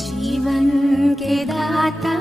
जीवन के दाता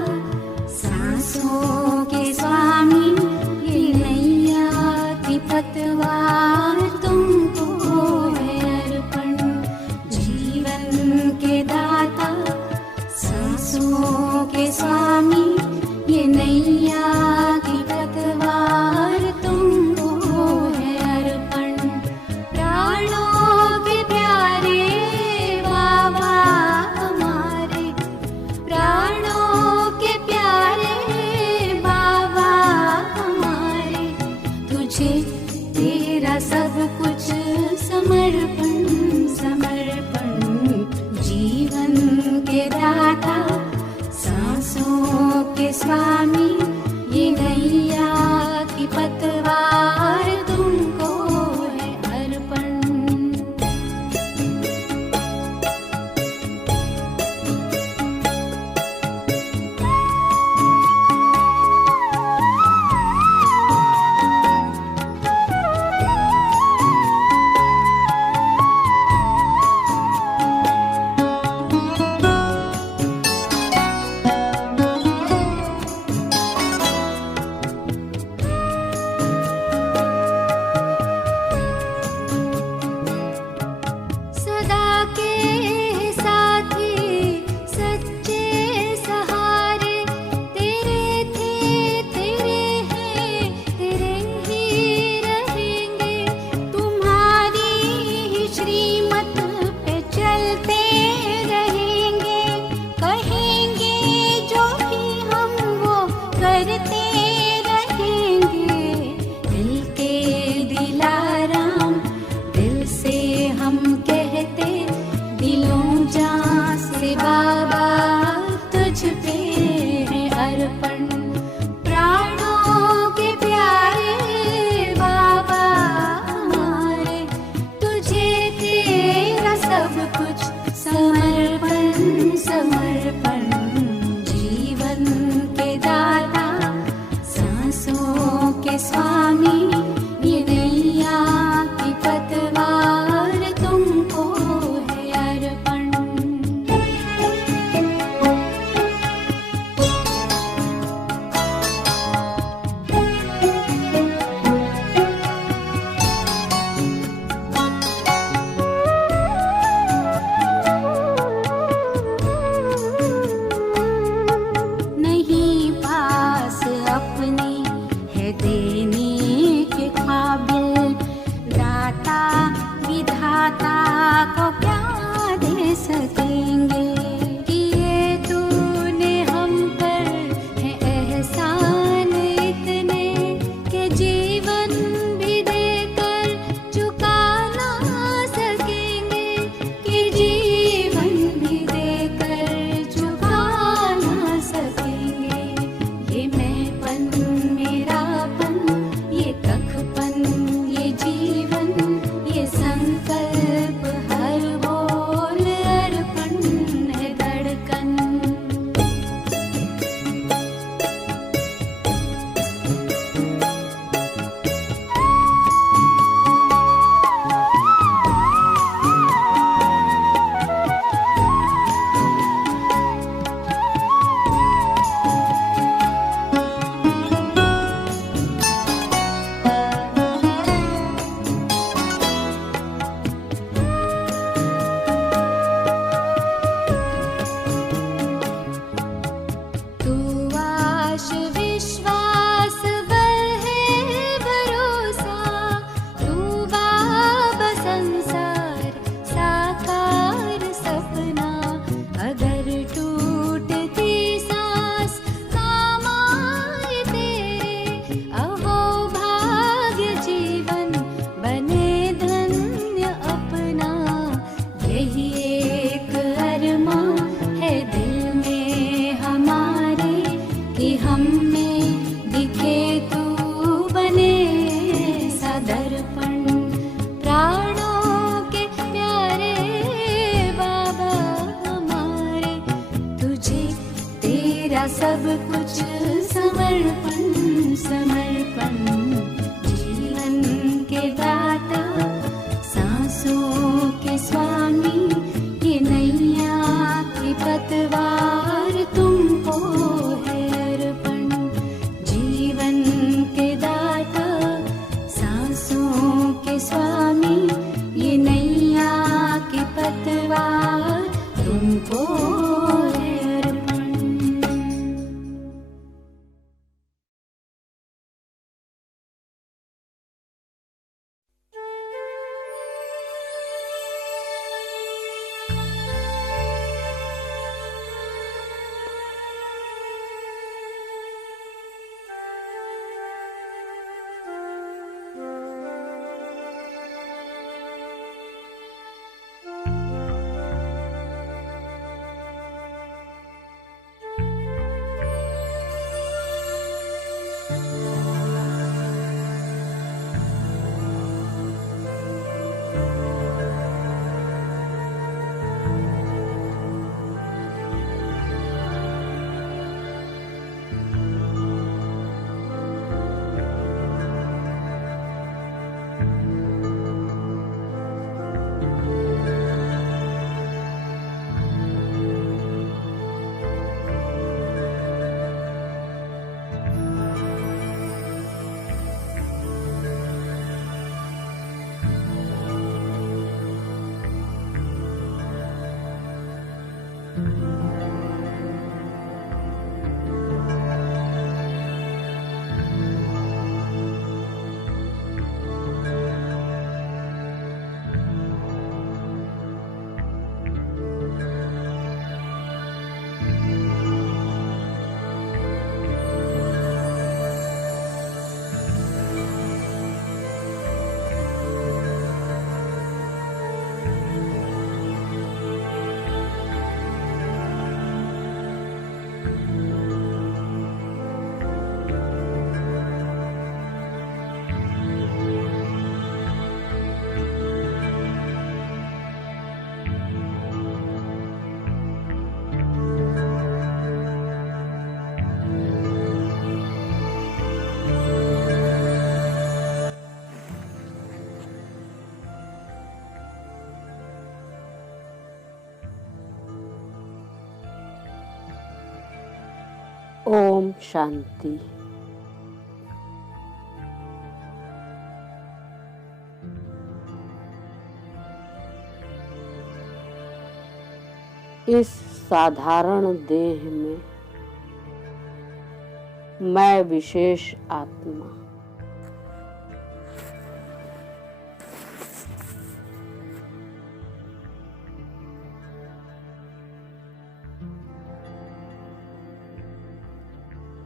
सब कुछ समर्पण समर्पण, जीवन के दाता सांसों के स्वामी, ये नैया की पतवार तुमको है अर्पण। जीवन के दाता सांसों के स्वामी, ये नैया की पतवार तुमको है अर्पण। ओम शांति। इस साधारण देह में मैं विशेष आत्मा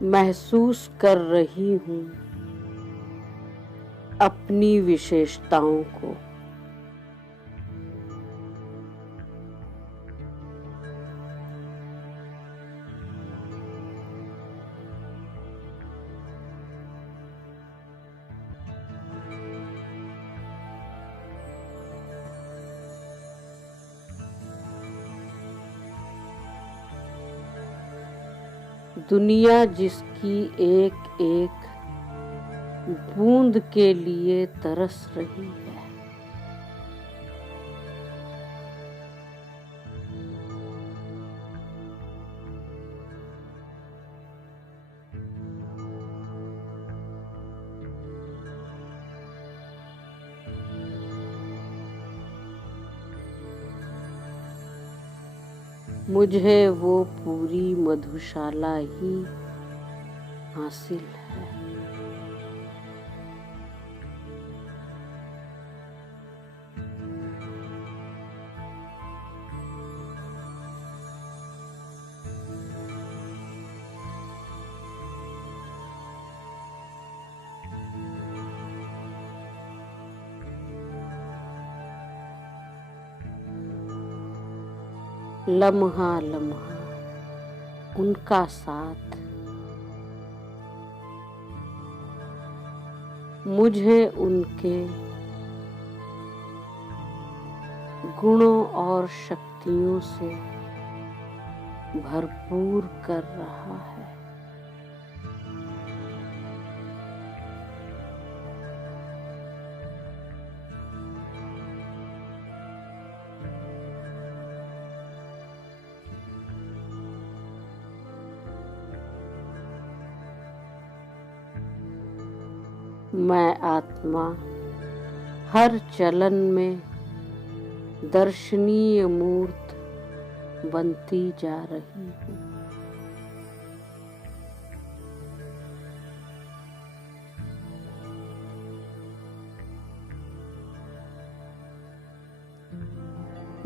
महसूस कर रही हूँ अपनी विशेषताओं को। दुनिया जिसकी एक एक बूंद के लिए तरस रही है, मुझे वो पूरी मधुशाला ही हासिल है। लम्हा लम्हा उनका साथ मुझे उनके गुणों और शक्तियों से भरपूर कर रहा है। मैं आत्मा हर चलन में दर्शनीय मूर्त बनती जा रही हूँ।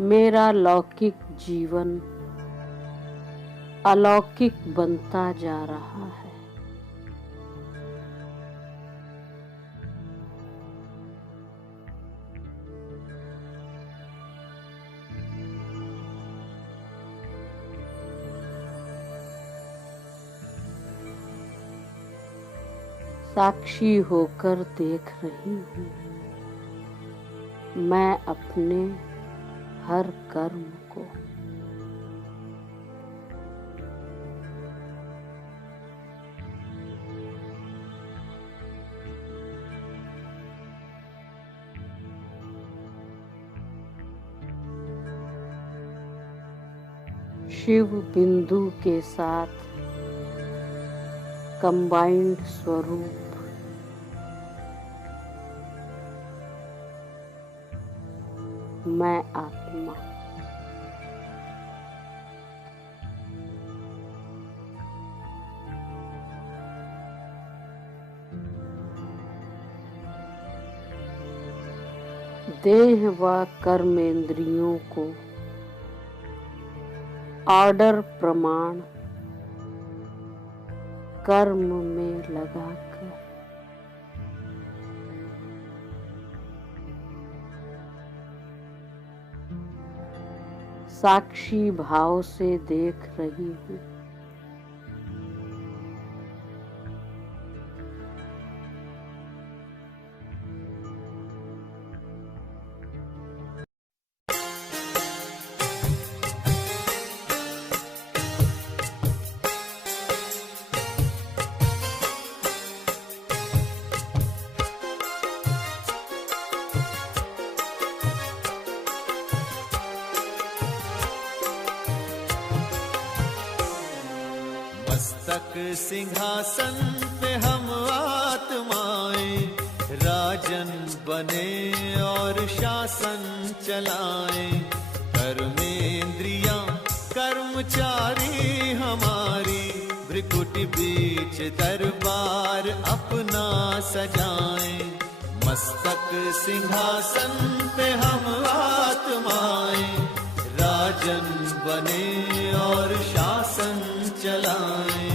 मेरा लौकिक जीवन अलौकिक बनता जा रहा है। साक्षी होकर देख रही हूँ मैं अपने हर कर्म को। शिव बिंदु के साथ कंबाइंड स्वरूप मैं आत्मा। देह व कर्मेंद्रियों को ऑर्डर प्रमाण कर्म में लगाकर साक्षी भाव से देख रही हूँ। मस्तक सिंहासन पे हम आत्माएं राजन बने और शासन चलाएं। कर्मेंद्रियां कर्मचारी हमारी भ्रिकुटी बीच दरबार अपना सजाएं। मस्तक सिंहासन पे हम आत्माएं राजन बने और शासन चलाएं।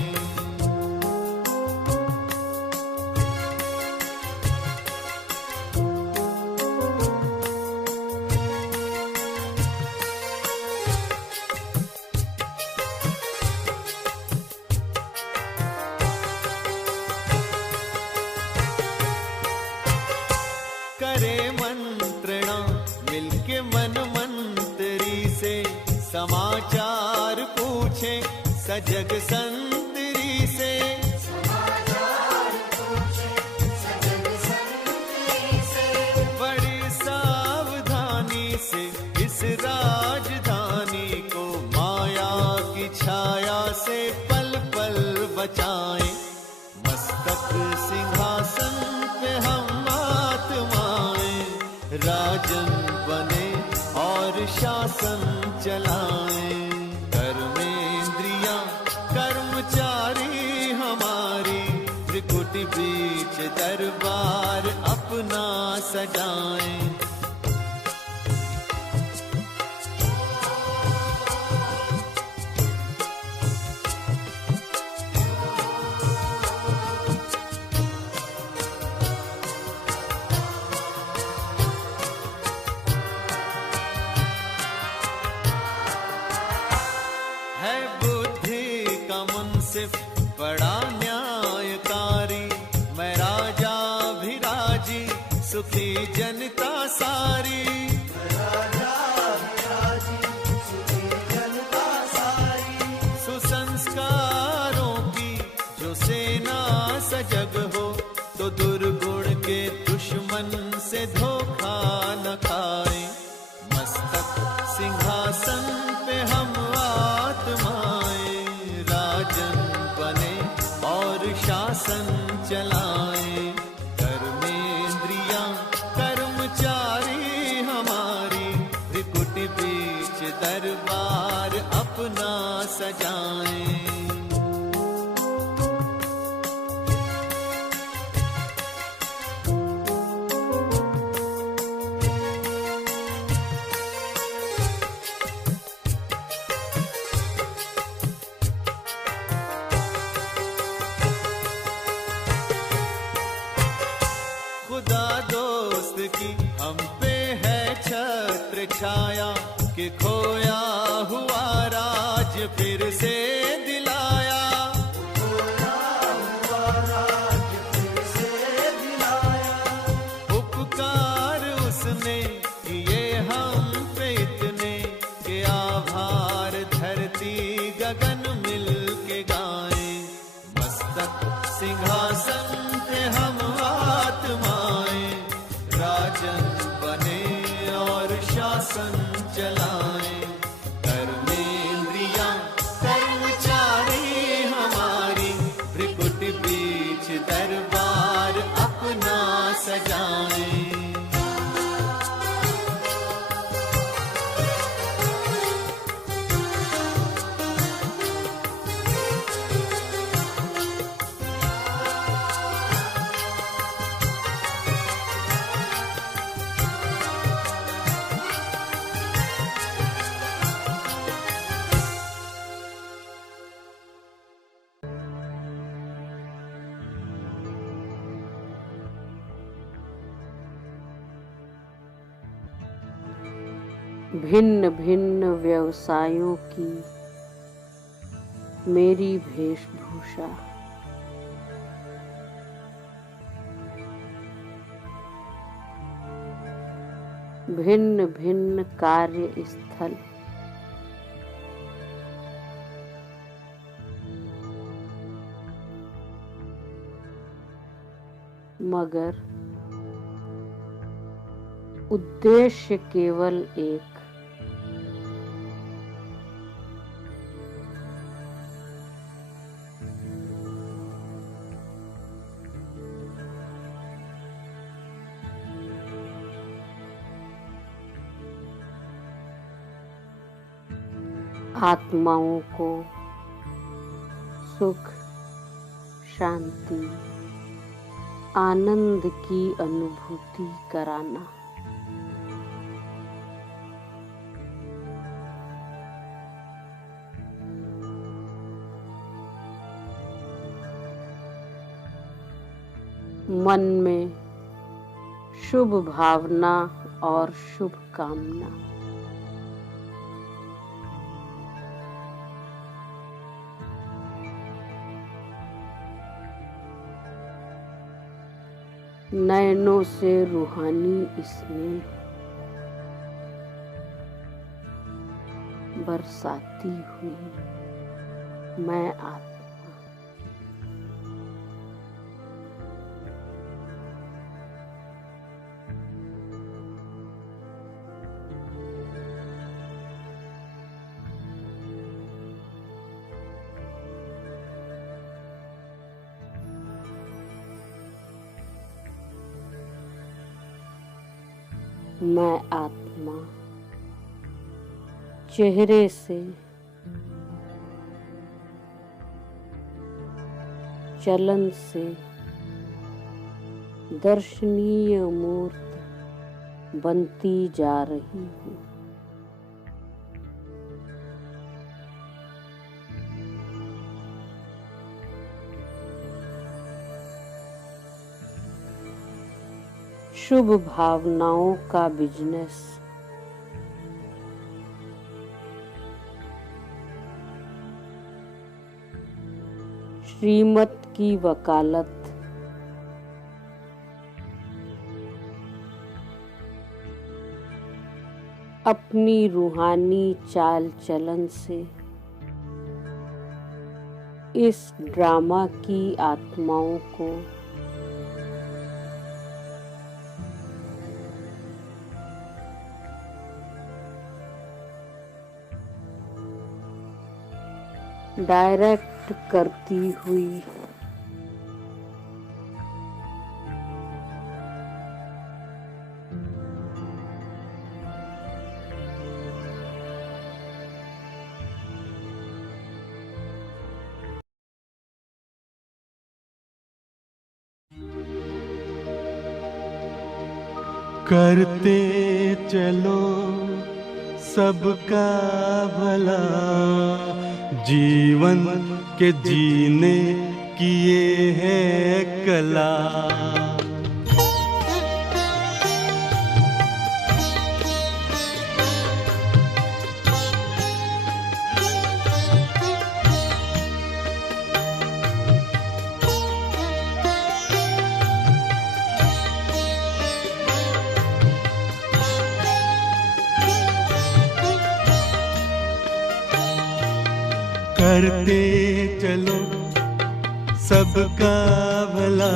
करे मंत्रणा मिलके मन मंत्री से समाचार पूछे सजग संतरी से। बड़ी सावधानी से इस राजधानी को माया की छाया से पल पल बचाएं। मस्तक सिंहासन पे हम आत्माएं राजन बने और शासन चलाएं। कर्मेंद्रियां कर्मचारी हमारी त्रिकुटी बीच दरबार अपना सजाएं। है बुद्धि का मुंसिफ बड़ा न्यायकारी मैं राजा भी राजी सुखी जनता सारी। सुसंस्कारों की जो सेना सजग हो तो दुर्गुण के दुश्मन से धोखा न खाए। मस्तक सिंहासन पे हम आत्माएं राजन बने और शासन चलाएं। सजाएं। खुदा दोस्त की हम पे है छत्र छाया कि खोया हुआ राज फिर से दिलाया। उपकार उसने किए हम पे इतने कि आभार धरती गगन मिल के गाएं। मस्तक सिंहासन पे हम आत्माएं राजन बने और शासन चलाएं। कर्मेंद्रियां कर्मचारी हमारी भ्रिकुट बीच दरबार अपना सजाएं। भिन्न भिन्न व्यवसायों की मेरी वेशभूषा, भिन्न भिन्न कार्य स्थल, मगर उद्देश्य केवल एक। आत्माओं को सुख, शांति, आनंद की अनुभूति कराना। मन में शुभ भावना और शुभ कामना। नयनों से रूहानी स्नेह बरसाती हुई मैं आत्मा। मैं आत्मा चेहरे से, चलन से दर्शनीय मूर्त बनती जा रही हूँ। शुभ भावनाओं का बिजनेस, श्रीमत की वकालत, अपनी रूहानी चाल चलन से इस ड्रामा की आत्माओं को डायरेक्ट करती हुई करते चलो सबका भला, जीवन के जीने की ये है कला। करते चलो सबका भला,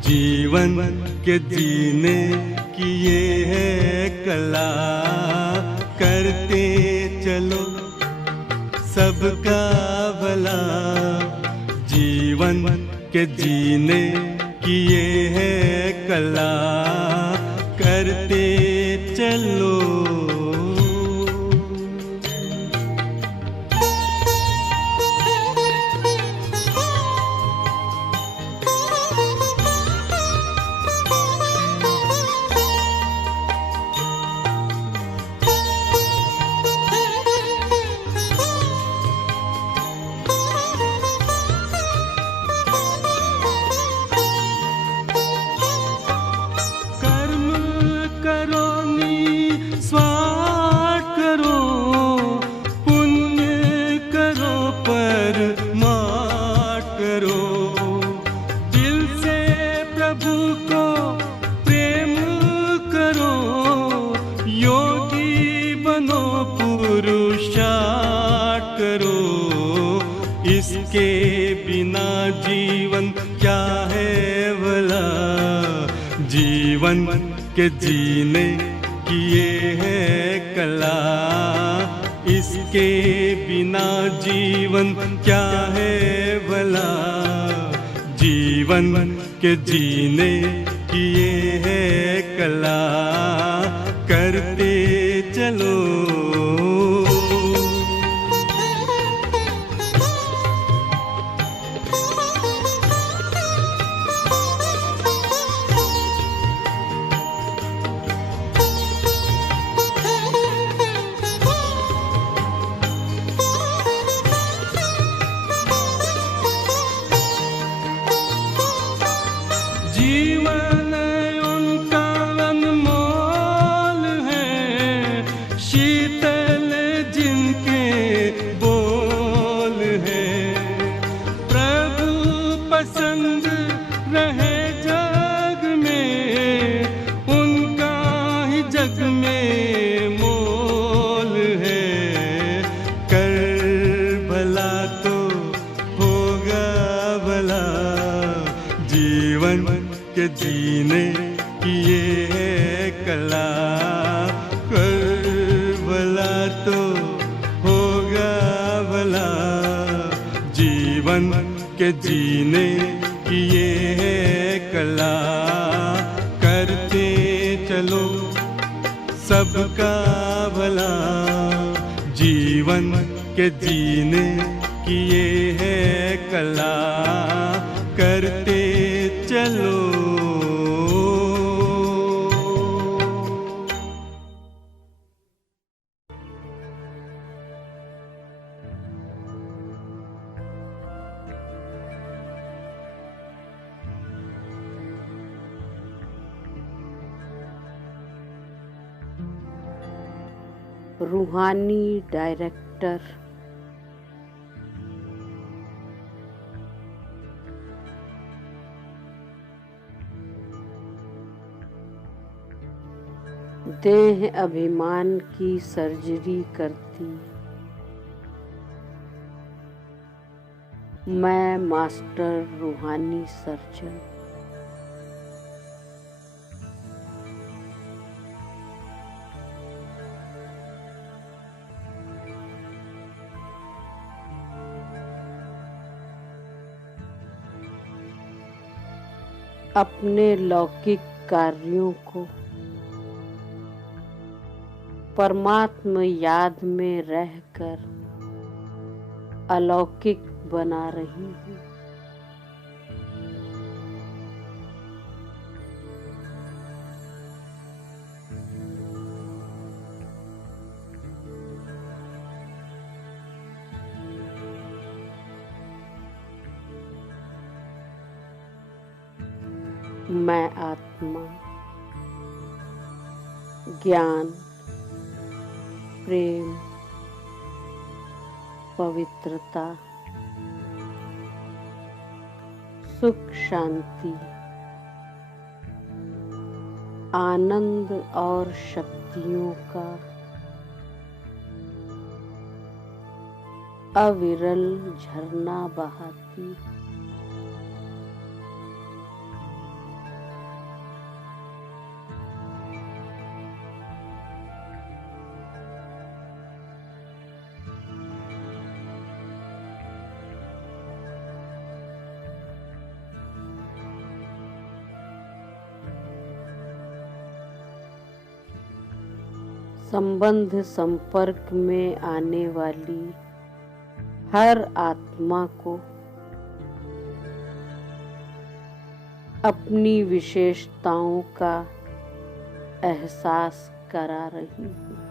जीवन के जीने की ये है कला। करते चलो सबका भला, जीवन के जीने की ये है कला। करते चलो। इसके बिना जीवन क्या है भला, जीवन के जीने की ये है कला। इसके बिना जीवन क्या है भला, जीवन के जीने की ये है कला। करते चलो। जीवन उनका अनमोल है, शीतल जिनके बोल है। प्रभु पसंद रहे जग में, उनका ही जग में मोल है। कर भला तो होगा भला, जीवन के जीने की ये है कला। कर भला तो होगा भला, जीवन के जीने की ये है कला। करते चलो सबका भला, जीवन के जीने की ये है कला। करते चलो। रूहानी डायरेक्टर देह अभिमान की सर्जरी करती, मैं मास्टर रूहानी सर्जन। अपने लौकिक कार्यों को परमात्मा याद में रहकर अलौकिक बना रही हूँ। मैं आत्मा ज्ञान, प्रेम, पवित्रता, सुख, शांति, आनंद और शक्तियों का अविरल झरना बहाती संबंध संपर्क में आने वाली हर आत्मा को अपनी विशेषताओं का एहसास करा रही हूँ।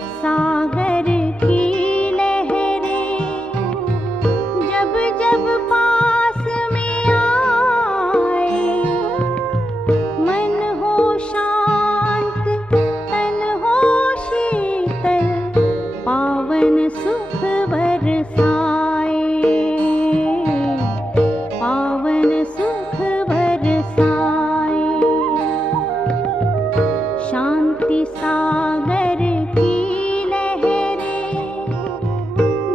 सागर की लहरें जब जब पास में आए, मन हो शांत तन हो शीतल, पावन सुख बरसाए, पावन सुख बरसाए। शांति सागर की लहरें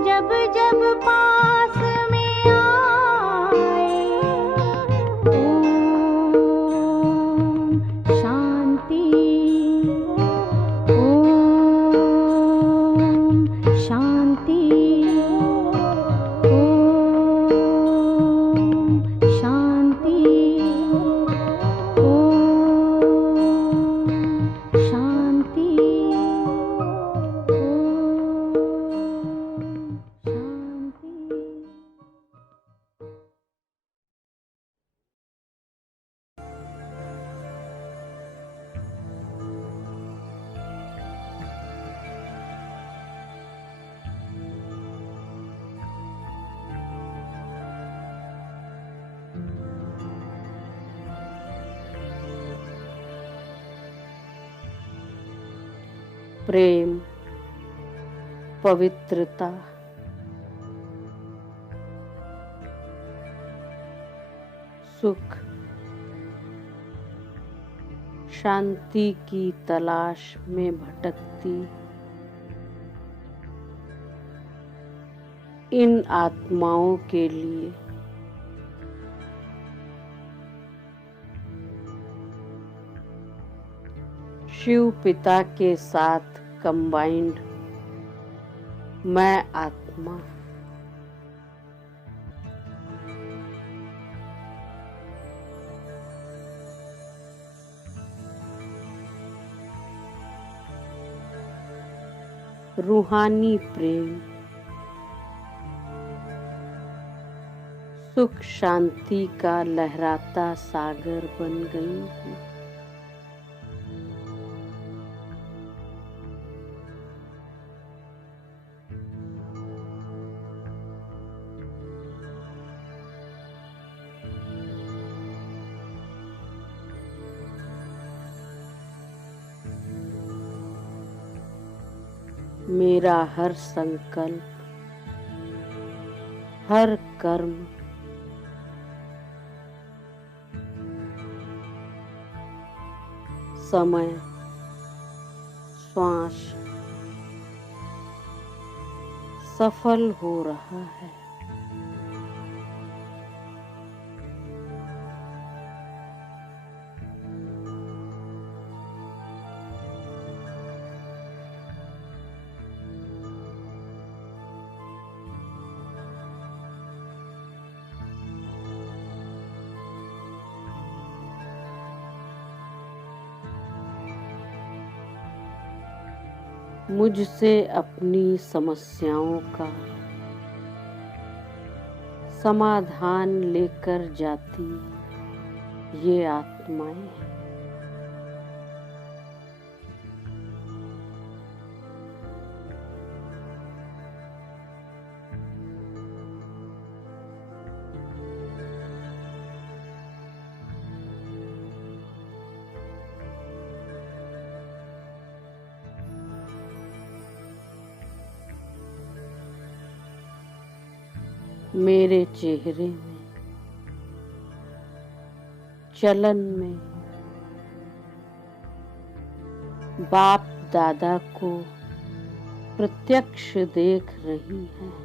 जब जब पास में आए, ओम शांति, ओम शांति, ओम शांति, ओम शांति, ओम शांति। प्रेम, पवित्रता, सुख, शांति की तलाश में भटकती इन आत्माओं के लिए शिव पिता के साथ कंबाइंड मैं आत्मा रूहानी प्रेम, सुख शांति का लहराता सागर बन गई हूँ। मेरा हर संकल्प, हर कर्म समय, श्वास सफल हो रहा है। मुझसे अपनी समस्याओं का समाधान लेकर जाती ये आत्माएं मेरे चेहरे में, चलन में बाप दादा को प्रत्यक्ष देख रही है।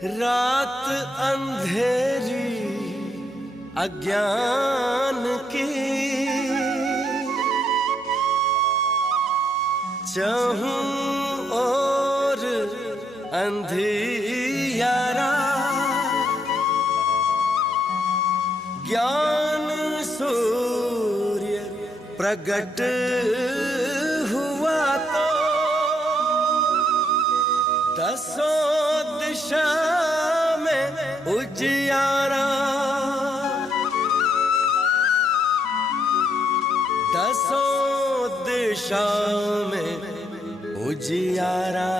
रात अंधेरी अज्ञान की, चाहूं और अंधियारा, ज्ञान सूर्य प्रगट हुआ तो दसों दिशा में उजियारा, दसों दिशा में उजियारा।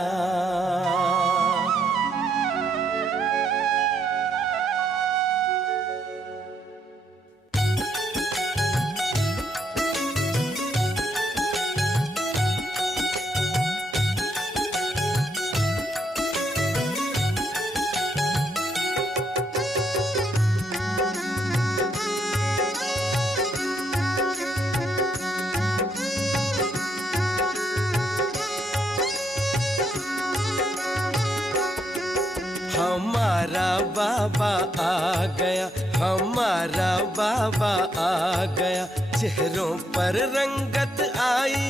हमारा बाबा आ गया, हमारा बाबा आ गया, चेहरों पर रंगत आई,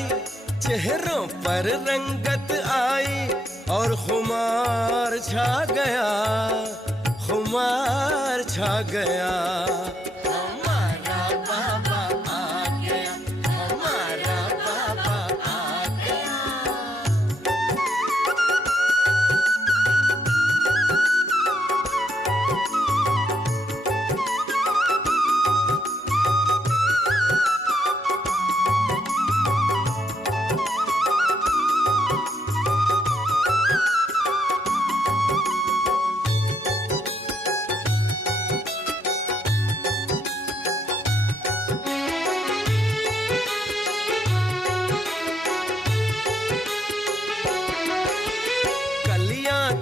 चेहरों पर रंगत आई, और खुमार छा गया, खुमार छा गया। हमारा बाबा आ गया, हमारा बाबा आ गया।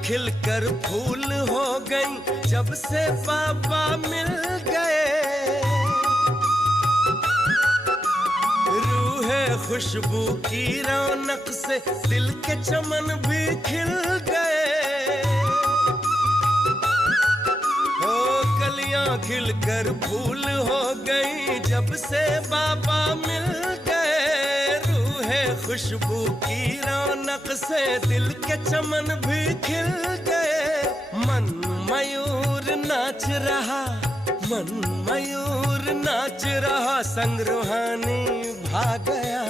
खिलकर फूल हो गई जब से बाबा मिल गए, रूहे खुशबू की रौनक से दिल के चमन भी खिल गए। ओ कलियां खिलकर फूल हो गई जब से बाबा मिल गए, रूहे खुशबू की रौनक से दिल के चमन भी खिल गए। मन मयूर नाच रहा, मन मयूर नाच रहा, संग रूहानी भाग गया,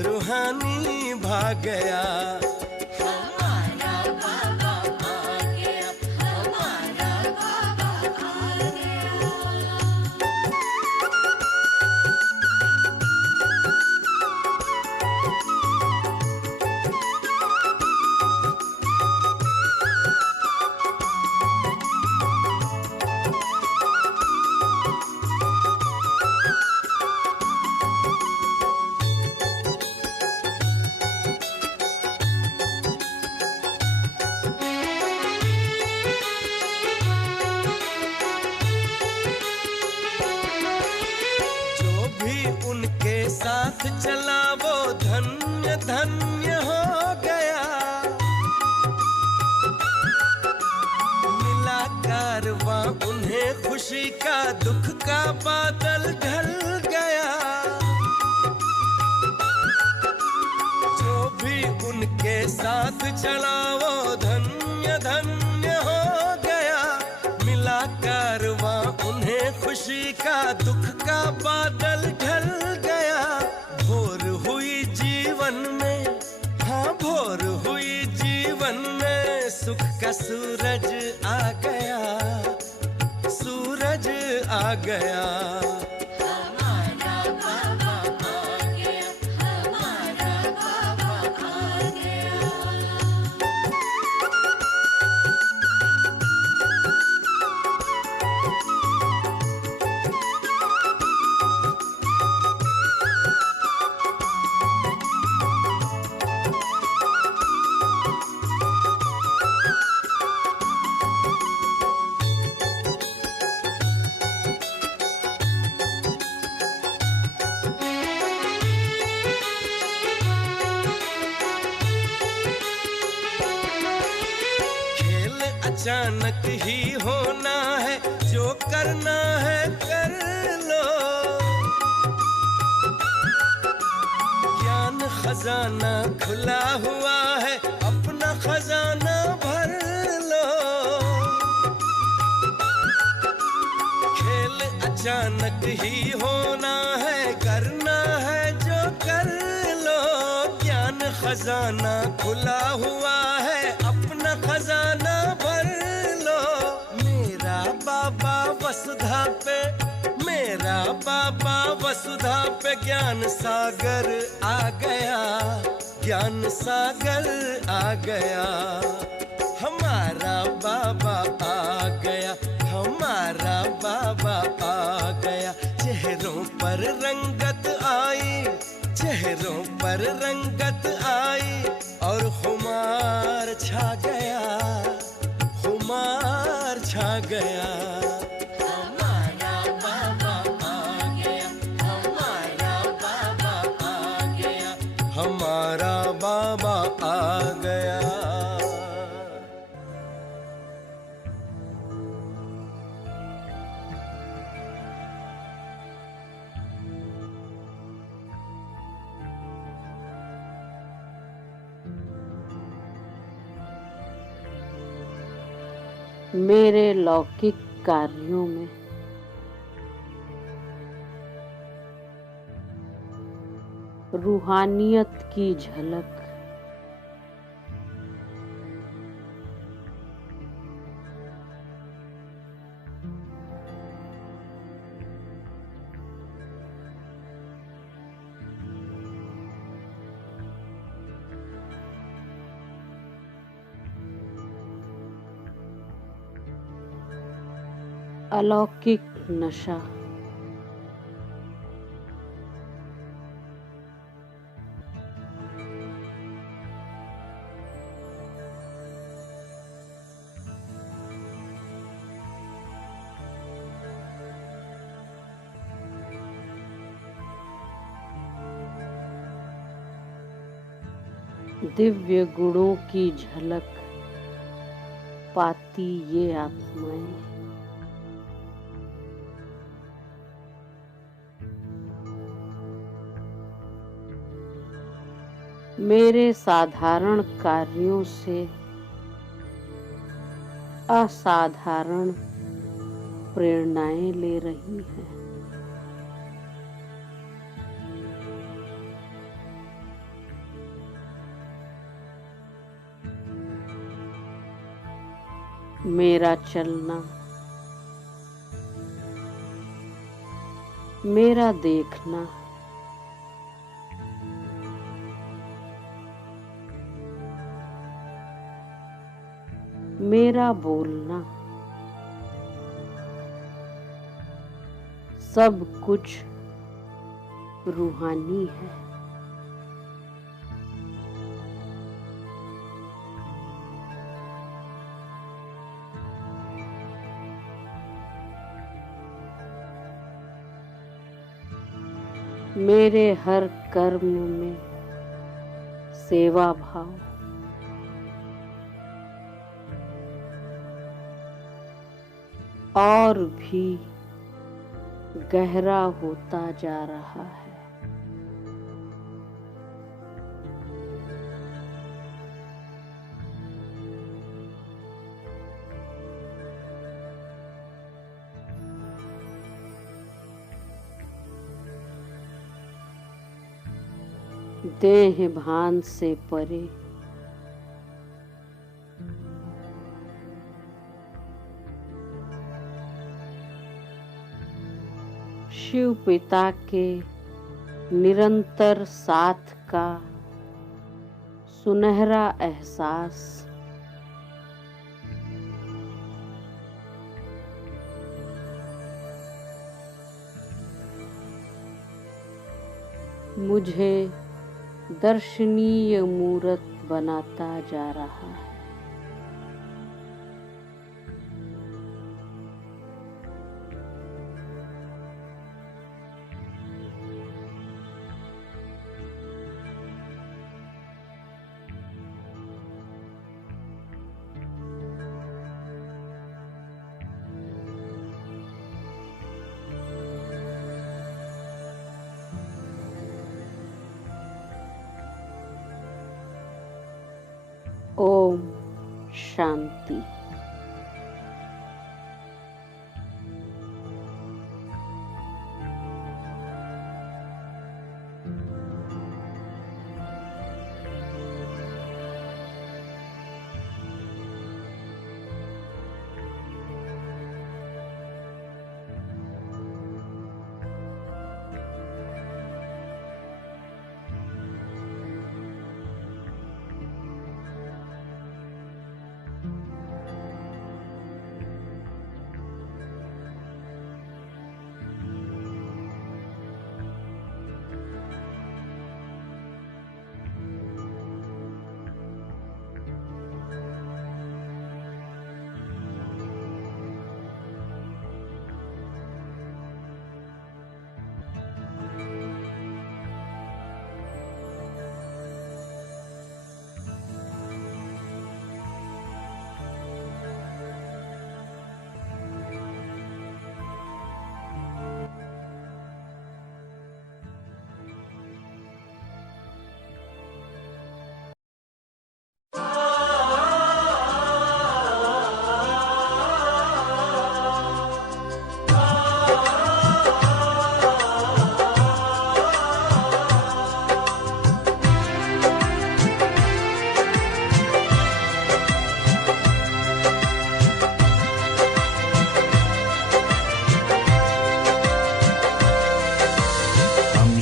रूहानी भाग गया। उनके साथ चला वो धन्य धन्य हो गया, मिला कारवां उन्हें खुशी का, दुख का बादल ढल गया। जो भी उनके साथ चला वो धन्य धन्य हो गया, मिला कारवां उन्हें खुशी का, दुख का बादल ढल गया। भोर हुई जीवन में, हाँ भोर हुई जीवन में, सुख का सूरज आ गया, सूरज आ गया। अचानक ही होना है, जो करना है कर लो। ज्ञान खजाना खुला हुआ है, अपना खजाना भर लो। खेल अचानक ही होना है, करना है जो कर लो। ज्ञान खजाना खुला हुआ है, अपना खजाना भर लो। मेरा बाबा वसुधा पे, मेरा बाबा वसुधा पे ज्ञान सागर आ गया, ज्ञान सागर आ गया। हमारा बाबा आ गया, हमारा बाबा आ गया। चेहरों पर रंगत आई, चेहरों पर रंगत आई, और खुमार छा गया, खुमार छा गया। हमारा बाबा आ गया, हमारा बाबा आ गया, हमारा बाबा आ गया। मेरे लौकिक कार्यों में रूहानियत की झलक, अलौकिक नशा, दिव्य गुणों की झलक पाती ये आत्माएं, मेरे साधारण कार्यों से असाधारण प्रेरणाएं ले रही हैं। मेरा चलना, मेरा देखना, मेरा बोलना, सब कुछ रूहानी है। मेरे हर कर्म में सेवा भाव, और भी गहरा होता जा रहा है। देह भान से परे शिव पिता के निरंतर साथ का सुनहरा एहसास मुझे दर्शनीय मूर्त बनाता जा रहा है। शांति।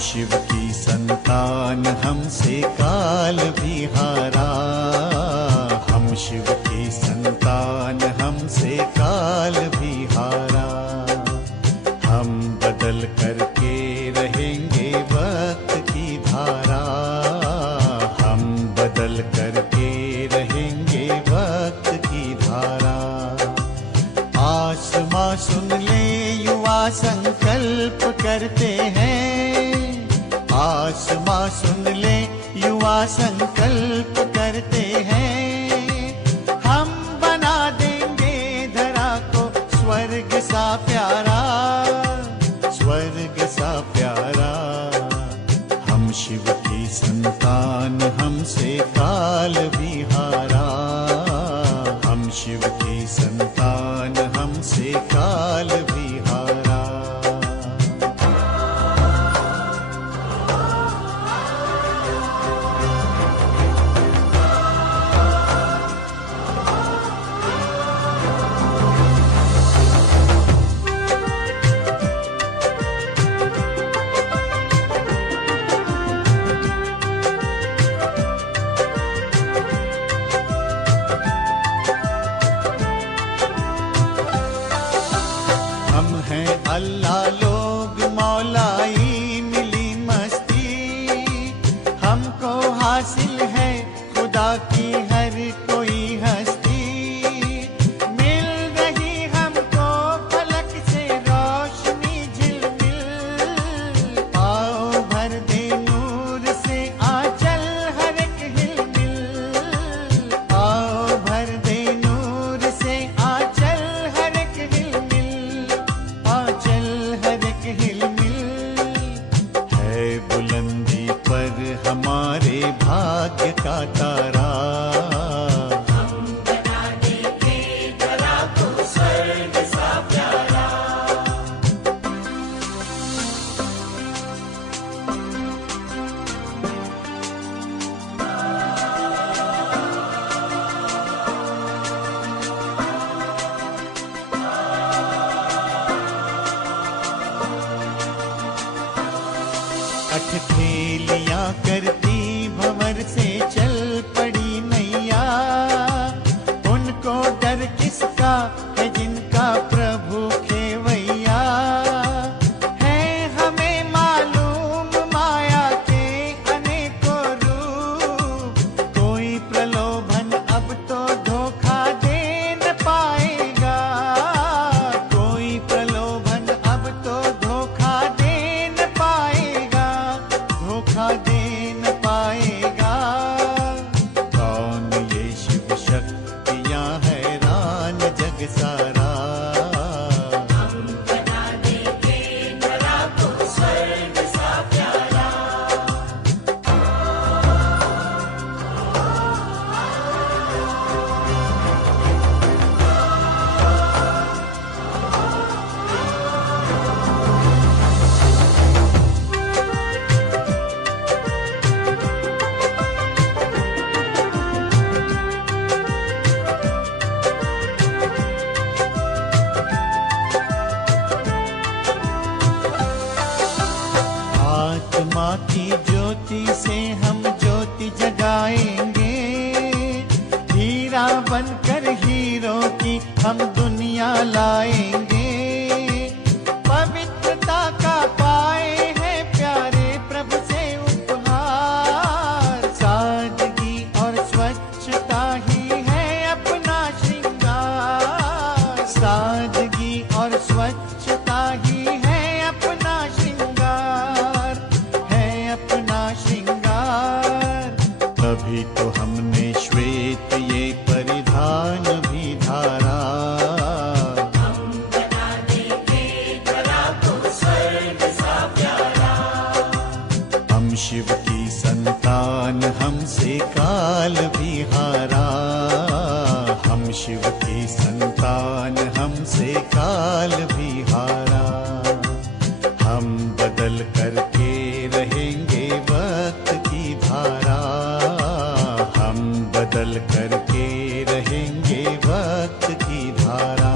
शिव की संतान हमसे काल भी हारा, हम शिव की संतान हमसे काल भी हारा। हम बदल करके रहेंगे वक्त की धारा, हम बदल करके रहेंगे वक्त की धारा। आसमां सुन ले युवा संकल्प करते हैं, आसमां सुन ले युवा संकल्प करते हैं। हम बना देंगे धरा को स्वर्ग सा प्यारा, स्वर्ग सा प्यारा। हम शिव की संतान हमसे काल भी हारा, हम शिव की संतान हमसे काल भी हारा। अल्लाह लोग मौलाई मिली मस्ती, हमको हासिल है खुदा की हर कोई हस्ती। मिल रही हमको फलक से रोशनी झिलमिल, आओ भर दे नूर से आंचल हर एक हिलमिल, आओ भर दे नूर से आंचल हर एक हिलमिल, आंचल हर एक हिलमिल। है बुलंदी पर हमारे भाग्य का तारा, हम बना देंगे धरा को स्वर्ग सा प्यारा। अठखेलियां करती भंवर से चल पड़ी नैया, उनको डर किसका है जिनका प्रभु खेवैया। है हमें मालूम माया के अनेकों रूप, कोई प्रलोभन अब तो धोखा दे न पाएगा, कोई प्रलोभन अब तो धोखा दे न पाएगा, ज्योति से हम ज्योति जगाएंगे, हीरा बनकर हीरो की हम दुनिया लाएंगे। पवित्रता का पाए हैं प्यारे प्रभु से उपहार, सादगी और स्वच्छता ही है अपना श्रृंगार, सादगी और स्वच्छता ही है अपना श्रृंगार, है अपना श्रृंगार। तभी तो हमने श्वेत ये परिधान भी धारा, हम बना देंगे धरा को स्वर्ग सा प्यारा। हम शिव की संतान हमसे काल भी हारा, हम शिव की संतान हमसे काल भी हारा। हम बदल करके रहेंगे वक्त की धारा, हम बदल करके रहेंगे वक्त की धारा।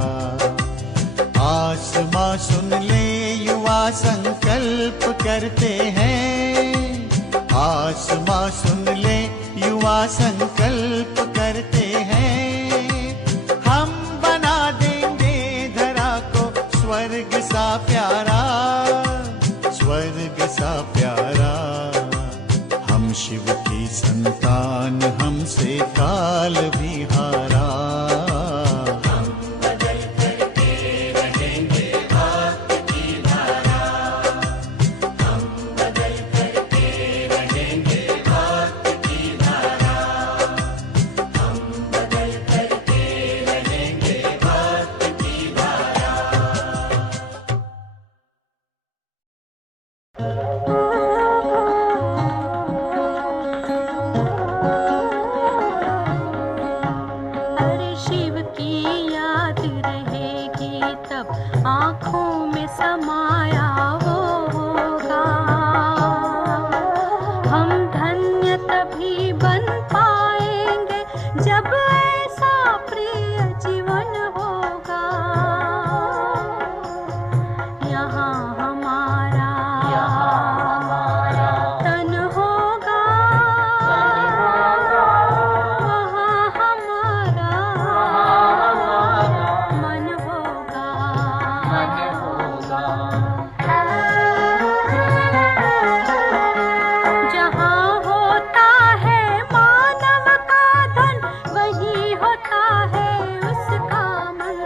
आसमां सुन ले युवा संकल्प करते हैं, आसमां सुन ले युवा संकल्प करते हैं। हम बना देंगे धरा को स्वर्ग सा प्यारा, स्वर्ग सा प्यारा। हम शिव की संतान हमसे काल भी हारा। हम बदल करके रहेंगे वक्त की धारा, हम बदल करके रहेंगे वक्त की धारा, हम बदल करके रहेंगे वक्त की धारा। अरे शिव की याद रहेगी तब आँखों में समाया वो होगा। हम धन्य तभी बन पाएंगे जब ऐसा प्रिय जीवन होगा। यहाँ हमारा तन होगा, वहाँ हमारा मन होगा। जहाँ होता है मानव का धन, वहीं होता है उसका मन।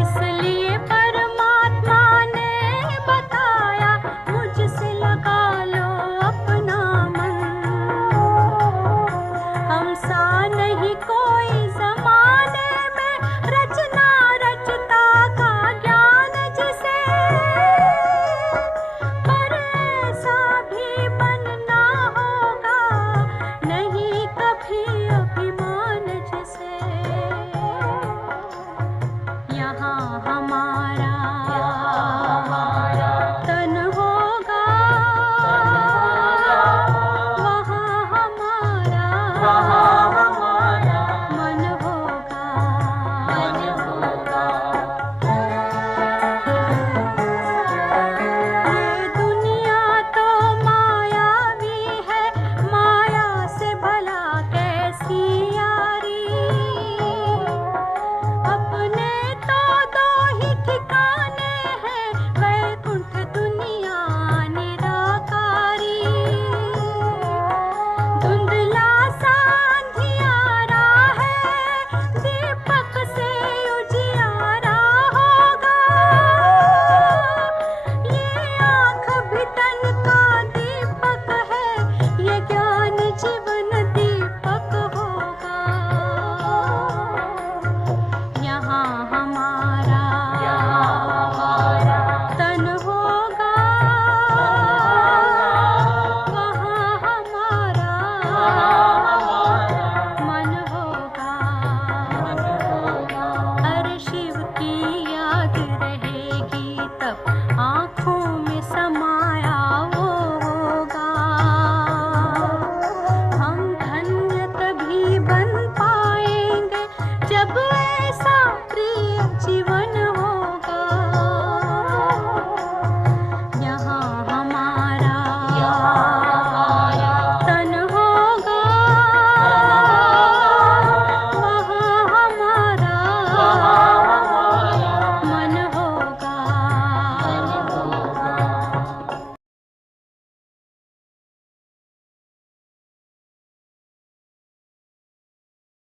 इसलिए परमात्मा ने बताया, मुझसे लगा लो अपना मन। हम सा नहीं कोई जमाने में, रचना रचता का ज्ञान जिसे, पर ऐसा भी बनना होगा नहीं कभी अभिमान जिसे। यहाँ हमारा